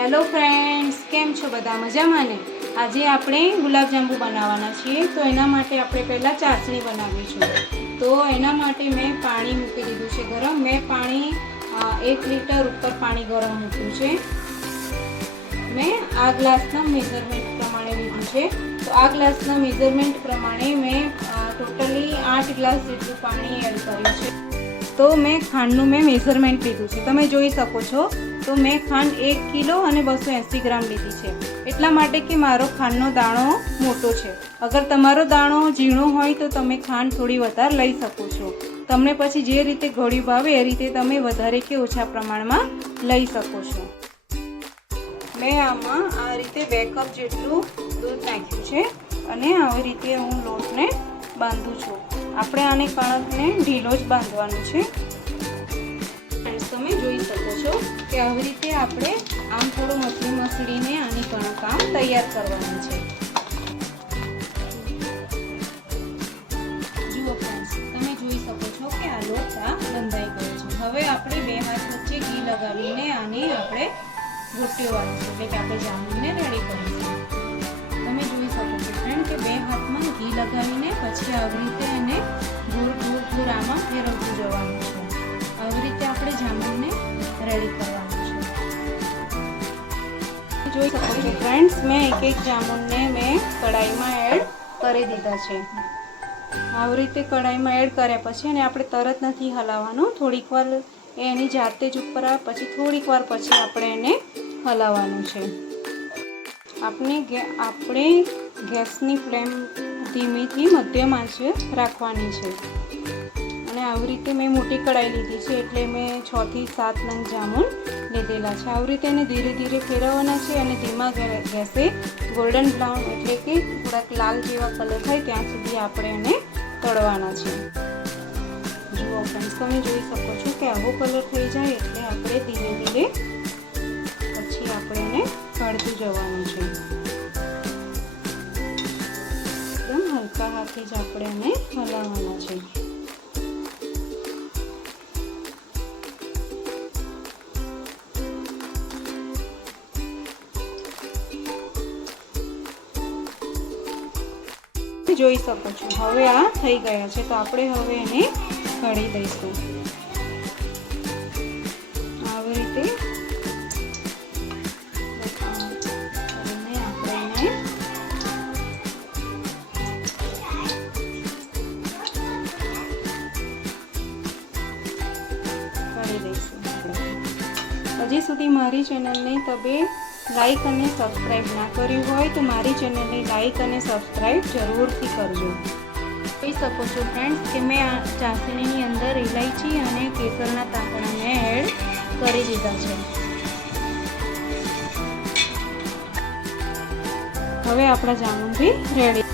Hello friends, કેમ છો બધા? મજામાં ને? આજે આપણે ગુલાબજાંબુ બનાવવાના છીએ. તો એના માટે આપણે પહેલાં ચાસણી બનાવીશું. તો એના માટે મેં પાણી મૂકી દીધું છે ગરમ. મેં પાણી 1 લીટર ઉપર પાણી ગરમ મૂક્યું છે. મેં આ ગ્લાસના મેઝરમેન્ટ પ્રમાણે લીધું છે. તો આ ગ્લાસના મેઝરમેન્ટ પ્રમાણે મેં ટોટલી 8 ગ્લાસ જેટલું પાણી એડ કર્યું છે. તો મેં ખાંડનું મેઝરમેન્ટ લીધું છે, તમે જોઈ શકો છો. તો મેં ખાંડ 1 કિલો અને 280 ગ્રામ લીધી છે, એટલા માટે કે મારો ખાંડનો દાણો મોટો છે. અગર તમારો દાણો ઝીણો હોય તો તમે ખાંડ થોડી વધારે લઈ શકો છો. તમને પછી જે રીતે ગળ્યું ભાવે એ રીતે તમે વધારે કે ઓછા પ્રમાણમાં લઈ શકો છો. મેં આમાં આ રીતે 2 કપ જેટલું દૂધ નાખ્યું છે અને આવી રીતે હું લોટને બાંધું છું. આપણે આને કણકને ઢીલો જ બાંધવાનું છે. તમે જોઈ શકો છો કે આવી રીતે આપણે આમ થોડું મસળીને આની કણક આમ તૈયાર કરવાની છે. જુઓ ફ્રેન્ડ્સ, તમે જોઈ શકો છો કે આ લોટ બંધાઈ ગયો છે. હવે આપણે 2 હાથ વચ્ચે ઘી લગાવીને આને આપણે ગોઠવવાનું છે, એટલે કે આપણે જામુનને રેડી કરીશું. તમે જોઈ શકો છો ફ્રેન્ડ કે 2 હાથમાં ઘી લગાવીને પછી આવી રીતે એને ગોળ આમાં ફેરવતું જવાનું છે. આવી રીતે આપણે જામુનને રેડી કરવાનું છે. જોઈ શકો છો ફ્રેન્ડ્સ, મેં એક જામુનને મેં કઢાઈમાં એડ કરી દીધા છે. આવી રીતે કઢાઈમાં એડ કર્યા પછી અને આપણે તરત નથી હલાવવાનું. થોડીક વાર એની જાતે જ ઉપર આવે, પછી થોડીક વાર પછી આપણે એને હલાવવાનું છે. આપણે ગેસની ફ્લેમ ધીમીથી મધ્યમ આંચે રાખવાની છે. અને આવી રીતે મેં મોટી કઢાઈ લીધી છે, એટલે મેં 6 થી 7 નંગ જામુન લીધેલા છે. આવી રીતે એને ધીરે ધીરે ફેરવવાના છે અને ધીમા ગેસે ગોલ્ડન બ્રાઉન એટલે કે થોડાક લાલ જેવા કલર થાય ત્યાં સુધી આપણે એને તળવાના છે. જુઓ ફ્રેન્ડ્સ, તમે જોઈ શકો છો કે આવો કલર થઈ જાય એટલે આપણે ધીરે ધીરે પછી આપણે એને કાઢતું જવાનું છે. એકદમ હલકા હાથે જ આપણે એને હલાવવાના છે. જોઈ શકો છો હવે આ થઈ ગયા છે. તો આપણે હવે એને કાઢી દઈશું. આવી રીતે આપણે એને કાઢી દઈશું. હજી સુધી મારી ચેનલને તમે લાઈક અને સબસ્ક્રાઈબ ના કર્યું હોય તો મારી ચેનલને લાઈક અને સબસ્ક્રાઈબ જરૂરથી કરજો. જોઈ શકો છો ફ્રેન્ડ્સ કે મેં આ ચાસણીની અંદર ઇલાયચી અને કેસરના તાંતણાને એડ કરી દીધા છે. હવે આપણા જામુન બી રેડી.